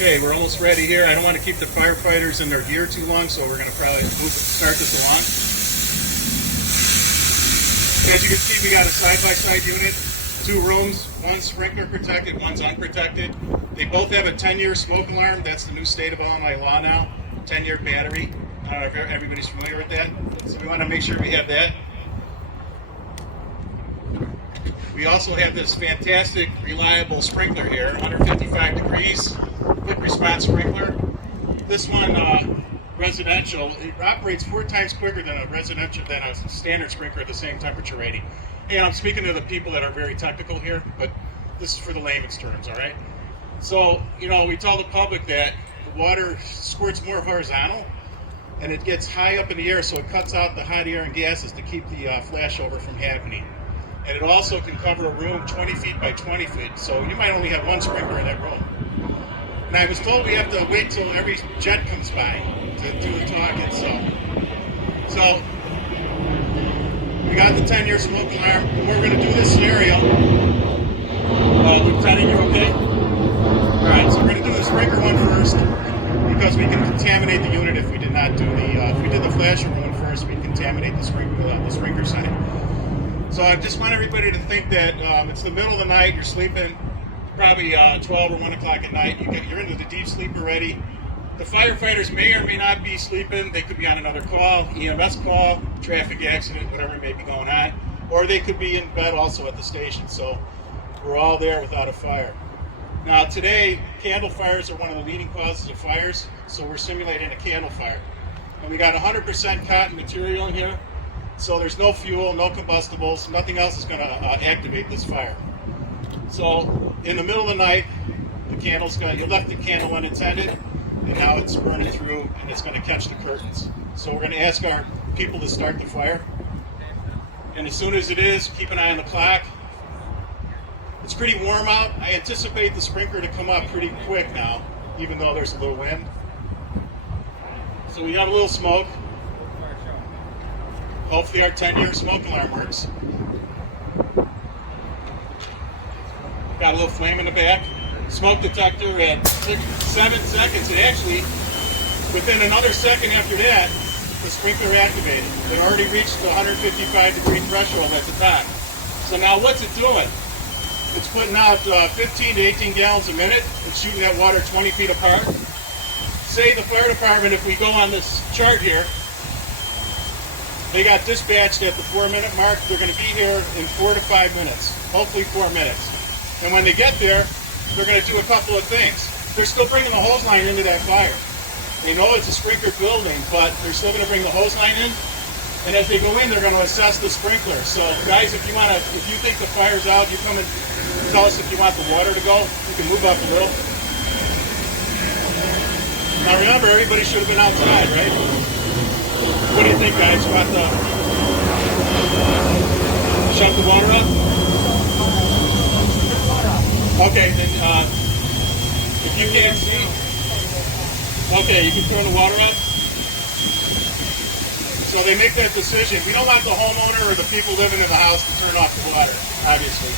Okay, we're almost ready here. I don't want to keep the firefighters in their gear too long, so we're going to probably start this along. As you can see, we got a side-by-side unit, 2 rooms, one's sprinkler protected, one's unprotected. They both have a 10-year smoke alarm. That's the new state of Illinois law now, 10-year battery. I don't know if everybody's familiar with that, so we want to make sure we have that. We also have this fantastic, reliable sprinkler here, 155 degrees, quick response sprinkler. This one, residential, it operates 4 times quicker than a standard sprinkler at the same temperature rating. And I'm speaking to the people that are very technical here, but this is for the layman's terms, all right? So, you know, we tell the public that the water squirts more horizontal, and it gets high up in the air, so it cuts out the hot air and gases to keep the flashover from happening. And it also can cover a room 20 feet by 20 feet, so you might only have 1 sprinkler in that room. And I was told we have to wait till every jet comes by to do the talking, so we got the 10-year smoke alarm. We're going to do this scenario. Lieutenant, you okay? All right, so we're going to do the sprinkler one first, because we can contaminate the unit if we did not do if we did the flashover one first, we'd contaminate the sprinkler side. So I just want everybody to think that it's the middle of the night, you're sleeping, probably 12 or 1 o'clock at night, you're into the deep sleep already. The firefighters may or may not be sleeping. They could be on another call, EMS call, traffic accident, whatever may be going on, or they could be in bed also at the station. So we're all there without a fire. Now today, candle fires are one of the leading causes of fires, so we're simulating a candle fire. And we got 100% cotton material in here, so there's no fuel, no combustibles, nothing else is going to activate this fire. So in the middle of the night, you left the candle unattended, and now it's burning through, and it's going to catch the curtains. So we're going to ask our people to start the fire. And as soon as it is, keep an eye on the clock. It's pretty warm out. I anticipate the sprinkler to come up pretty quick now, even though there's a little wind. So we got a little smoke. Hopefully our 10-year smoke alarm works. Got a little flame in the back. Smoke detector at 7 seconds. And actually, within another second after that, the sprinkler activated. It already reached the 155 degree threshold at the top. So now what's it doing? It's putting out 15 to 18 gallons a minute. It's shooting that water 20 feet apart. Say the fire department, if we go on this chart here, they got dispatched at the 4-minute mark. They're going to be here in 4 to 5 minutes, hopefully 4 minutes. And when they get there, they're going to do a couple of things. They're still bringing the hose line into that fire. They know it's a sprinkler building, but they're still going to bring the hose line in. And as they go in, they're going to assess the sprinkler. So guys, if you think the fire's out, you come and tell us if you want the water to go. You can move up a little. Now remember, everybody should have been outside, right? What do you think, guys? You want to shut the water up? Okay, then if you can't see, okay, you can turn the water up. So they make that decision. We don't want the homeowner or the people living in the house to turn off the water, obviously.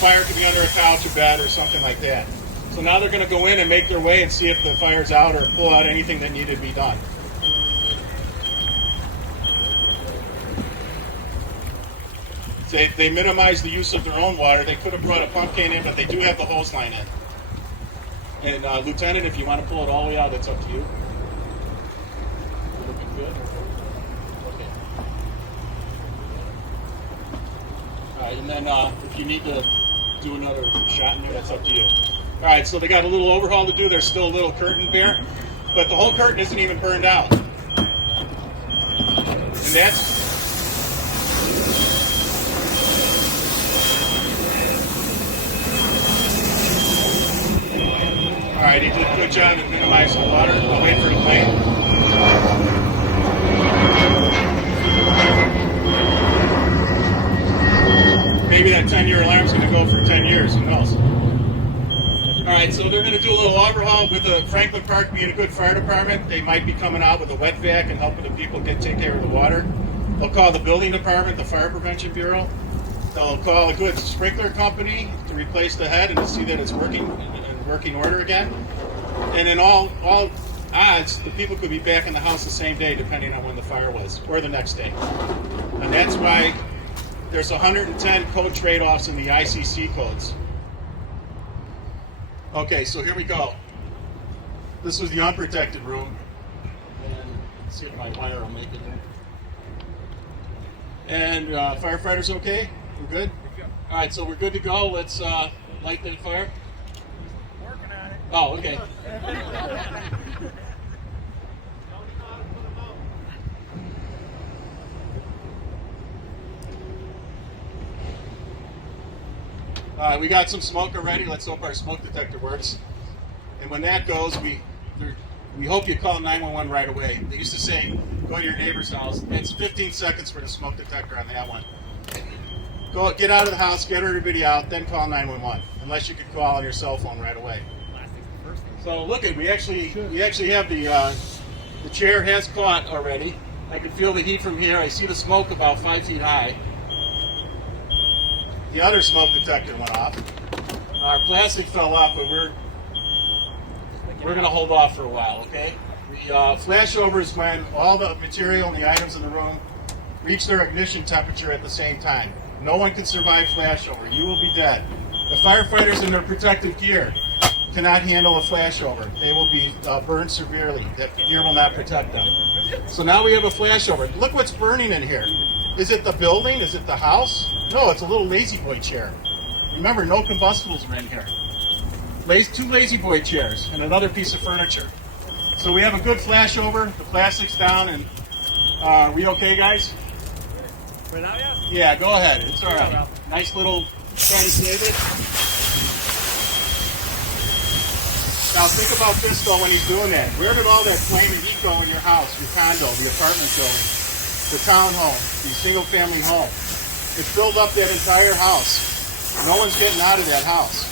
Fire could be under a couch or bed or something like that. So now they're going to go in and make their way and see if the fire's out or pull out anything that needed to be done. They minimize the use of their own water. They could have brought a pump can in, but they do have the hose line in. And Lieutenant, if you want to pull it all the way out, that's up to you. Looking good? Okay. All right, and then if you need to do another shot in there, that's up to you. All right, so they got a little overhaul to do. There's still a little curtain there, but the whole curtain isn't even burned out. And that's all right, he did a good job at minimizing the water. I'll wait for it to play. Maybe that 10-year alarm's going to go for 10 years, who knows? All right, so they're going to do a little overhaul with the Franklin Park being a good fire department. They might be coming out with a wet vac and helping the people take care of the water. They'll call the building department, the Fire Prevention Bureau. They'll call a good sprinkler company to replace the head and to see that it's working in working order again. And in all odds, the people could be back in the house the same day, depending on when the fire was, or the next day. And that's why there's 110 code trade-offs in the ICC codes. Okay, so here we go. This was the unprotected room. And let's see if my wire will make it in. And firefighters okay? We're good? All right, so we're good to go. Let's light the fire. Working on it. Oh, okay. We got some smoke already. Let's hope our smoke detector works. And when that goes, we hope you call 911 right away. They used to say, go to your neighbor's house. It's 15 seconds for the smoke detector on that one. Go get out of the house, get everybody out, then call 911. Unless you could call on your cell phone right away. So look at, we actually have the chair has caught already. I can feel the heat from here. I see the smoke about 5 feet high. The other smoke detector went off. Our plastic fell off, but we're going to hold off for a while, okay? The flashover is when all the material and the items in the room reach their ignition temperature at the same time. No one can survive flashover. You will be dead. The firefighters in their protective gear cannot handle a flashover. They will be burned severely. That gear will not protect them. So now we have a flashover. Look what's burning in here. Is it the building? Is it the house? No, it's a little lazy boy chair. Remember, no combustibles are in here. Two lazy boy chairs and another piece of furniture. So we have a good flashover. The plastic's down, and are we okay, guys? For now, yeah. Yeah, go ahead. It's all right. Nice little try to save it. Now think about this though when he's doing that. Where did all that flame and heat go in your house, your condo, the apartment building, the townhome, the single-family home? It filled up that entire house. No one's getting out of that house.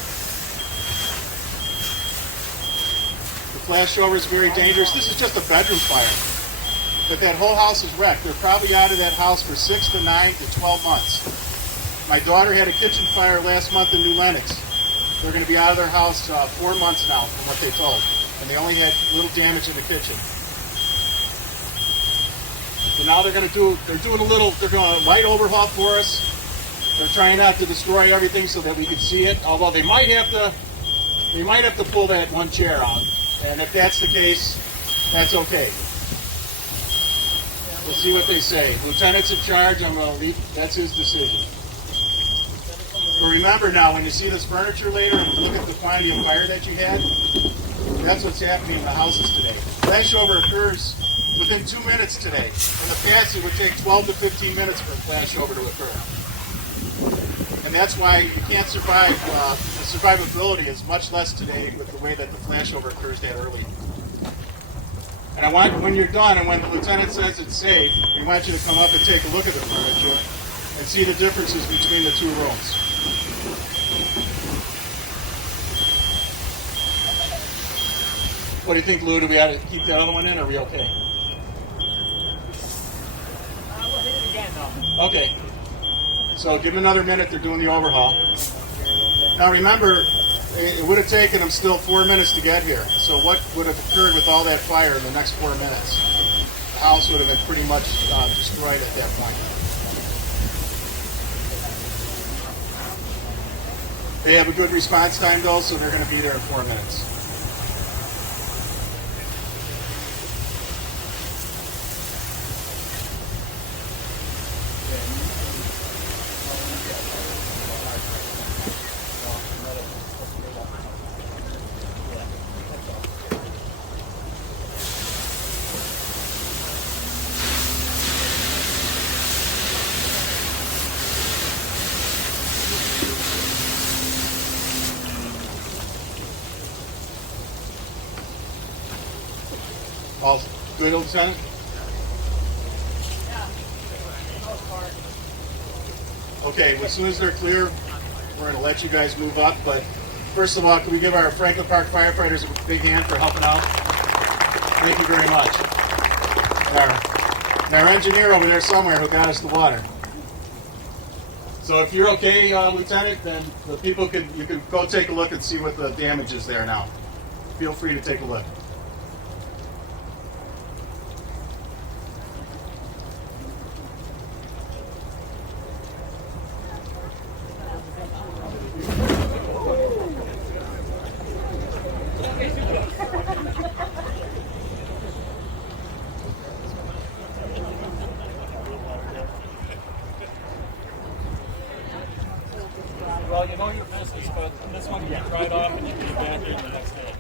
The flashover is very dangerous. This is just a bedroom fire. But that whole house is wrecked. They're probably out of that house for 6 to 9 to 12 months. My daughter had a kitchen fire last month in New Lenox. They're going to be out of their house 4 months now, from what they told. And they only had little damage in the kitchen. So now they're going to they're doing a light overhaul for us. They're trying not to destroy everything so that we can see it. Although they might have to pull that one chair out. And if that's the case, that's okay. We'll see what they say. Lieutenant's in charge. I'm going to leave. That's his decision. But remember now, when you see this furniture later, look at the quantity of fire that you had. That's what's happening in the houses today. Flashover occurs within 2 minutes today. In the past, it would take 12 to 15 minutes for a flashover to occur. And that's why you can't survive. The survivability is much less today with the way that the flashover occurs that early. And I want, when you're done and when the lieutenant says it's safe, we want you to come up and take a look at the furniture and see the differences between the two rooms. What do you think, Lou? Do we have to keep that other one in, or are we okay? We'll hit it again, though. Okay. So give them another minute. They're doing the overhaul. Now remember, it would have taken them still 4 minutes to get here. So what would have occurred with all that fire in the next 4 minutes? The house would have been pretty much destroyed at that point. They have a good response time though, so they're going to be there in 4 minutes. All good, Lieutenant? Okay, well, as soon as they're clear, we're going to let you guys move up. But first of all, can we give our Franklin Park firefighters a big hand for helping out? Thank you very much. And our engineer over there somewhere who got us the water. So if you're okay, Lieutenant, then the people you can go take a look and see what the damage is there now. feel free to take a look. Well, you know your business, but this one you can try it off and you can get back here the next day.